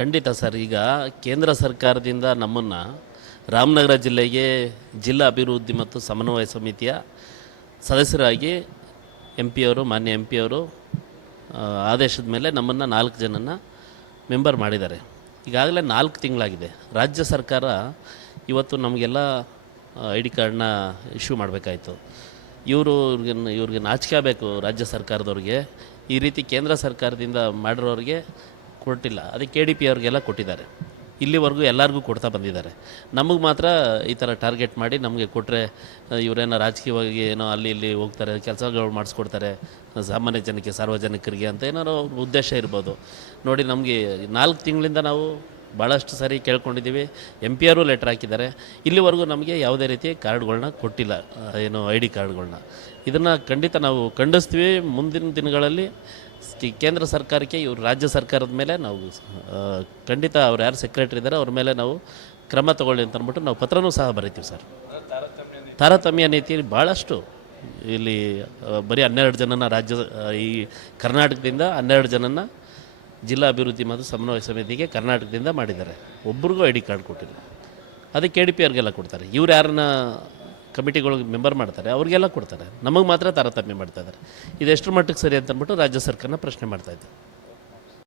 ಖಂಡಿತ ಸರ್. ಈಗ ಕೇಂದ್ರ ಸರ್ಕಾರದಿಂದ ನಮ್ಮನ್ನು ರಾಮನಗರ ಜಿಲ್ಲೆಗೆ ಜಿಲ್ಲಾ ಅಭಿವೃದ್ಧಿ ಮತ್ತು ಸಮನ್ವಯ ಸಮಿತಿಯ ಸದಸ್ಯರಾಗಿ ಎಂ ಪಿಯವರು ಮಾನ್ಯ ಎಂ ಪಿಯವರು ಆದೇಶದ ಮೇಲೆ ನಮ್ಮನ್ನು ನಾಲ್ಕು ಜನನ ಮೆಂಬರ್ ಮಾಡಿದ್ದಾರೆ. ಈಗಾಗಲೇ ನಾಲ್ಕು ತಿಂಗಳಾಗಿದೆ. ರಾಜ್ಯ ಸರ್ಕಾರ ಇವತ್ತು ನಮಗೆಲ್ಲ ಐ ಡಿ ಕಾರ್ಡನ್ನ ಇಶ್ಯೂ ಮಾಡಬೇಕಾಯ್ತು. ಇವರು ಇವ್ರಿಗೆ ಇವ್ರಿಗೆ ನಾಚಿಕೆ ಆಗಬೇಕು ರಾಜ್ಯ ಸರ್ಕಾರದವ್ರಿಗೆ. ಈ ರೀತಿ ಕೇಂದ್ರ ಸರ್ಕಾರದಿಂದ ಮಾಡಿರೋರಿಗೆ ಕೊಟ್ಟಿಲ್ಲ. ಅದಕ್ಕೆ ಕೆ ಡಿ ಪಿ ಅವ್ರಿಗೆಲ್ಲ ಕೊಟ್ಟಿದ್ದಾರೆ. ಇಲ್ಲಿವರೆಗೂ ಎಲ್ಲರಿಗೂ ಕೊಡ್ತಾ ಬಂದಿದ್ದಾರೆ. ನಮಗೆ ಮಾತ್ರ ಈ ಥರ ಟಾರ್ಗೆಟ್ ಮಾಡಿ ನಮಗೆ ಕೊಟ್ಟರೆ ಇವರೇನೋ ರಾಜಕೀಯವಾಗಿ ಏನೋ ಅಲ್ಲಿ ಇಲ್ಲಿ ಹೋಗ್ತಾರೆ, ಕೆಲಸಗಳು ಮಾಡಿಸ್ಕೊಡ್ತಾರೆ, ಸಾಮಾನ್ಯ ಜನಕ್ಕೆ, ಸಾರ್ವಜನಿಕರಿಗೆ ಅಂತ ಏನಾರೋ ಉದ್ದೇಶ ಇರ್ಬೋದು. ನೋಡಿ ನಮಗೆ ನಾಲ್ಕು ತಿಂಗಳಿಂದ ನಾವು ಭಾಳಷ್ಟು ಸಾರಿ ಕೇಳ್ಕೊಂಡಿದ್ದೀವಿ. ಎಂ ಪಿ ಆರು ಲೆಟ್ರ್ ಹಾಕಿದ್ದಾರೆ. ಇಲ್ಲಿವರೆಗೂ ನಮಗೆ ಯಾವುದೇ ರೀತಿ ಕಾರ್ಡ್ಗಳನ್ನ ಕೊಟ್ಟಿಲ್ಲ. ಏನು ಐ ಡಿ ಕಾರ್ಡ್ಗಳನ್ನ ಇದನ್ನು ಖಂಡಿತ ನಾವು ಖಂಡಿಸ್ತೀವಿ. ಮುಂದಿನ ದಿನಗಳಲ್ಲಿ ಕೇಂದ್ರ ಸರ್ಕಾರಕ್ಕೆ ಇವರು ರಾಜ್ಯ ಸರ್ಕಾರದ ಮೇಲೆ ನಾವು ಖಂಡಿತ ಅವ್ರು ಯಾರು ಸೆಕ್ರೆಟರಿ ಇದ್ದಾರೆ ಅವ್ರ ಮೇಲೆ ನಾವು ಕ್ರಮ ತಗೊಳ್ಳಿ ಅಂತ ಅಂದ್ಬಿಟ್ಟು ನಾವು ಪತ್ರನೂ ಸಹ ಬರೀತೀವಿ ಸರ್. ತಾರತಮ್ಯ ನೀತಿ ಭಾಳಷ್ಟು ಇಲ್ಲಿ ಬರೀ ಹನ್ನೆರಡು ಜನನ ರಾಜ್ಯ ಈ ಕರ್ನಾಟಕದಿಂದ ಹನ್ನೆರಡು ಜನನ ಜಿಲ್ಲಾ ಅಭಿವೃದ್ಧಿ ಮತ್ತು ಸಮನ್ವಯ ಸಮಿತಿಗೆ ಕರ್ನಾಟಕದಿಂದ ಮಾಡಿದ್ದಾರೆ. ಒಬ್ರಿಗೂ ಐ ಡಿ ಕಾರ್ಡ್ ಕೊಟ್ಟಿಲ್ಲ. ಅದಕ್ಕೆ ಕೆ ಡಿ ಪಿ ಅವ್ರಿಗೆಲ್ಲ ಕೊಡ್ತಾರೆ. ಇವ್ರು ಯಾರನ್ನ ಕಮಿಟಿಗಳಿಗೆ ಮೆಂಬರ್ ಮಾಡ್ತಾರೆ, ಅವ್ರಿಗೆಲ್ಲ ಕೊಡ್ತಾರೆ. ನಮಗೆ ಮಾತ್ರ ತಾರತಮ್ಯ ಮಾಡ್ತಾ ಇದ್ದಾರೆ. ಇದು ಎಷ್ಟು ಮಟ್ಟಕ್ಕೆ ಸರಿ ಅಂತ ಅಂದ್ಬಿಟ್ಟು ರಾಜ್ಯ ಸರ್ಕಾರನ ಪ್ರಶ್ನೆ ಮಾಡ್ತಾ ಇದ್ದಾರೆ.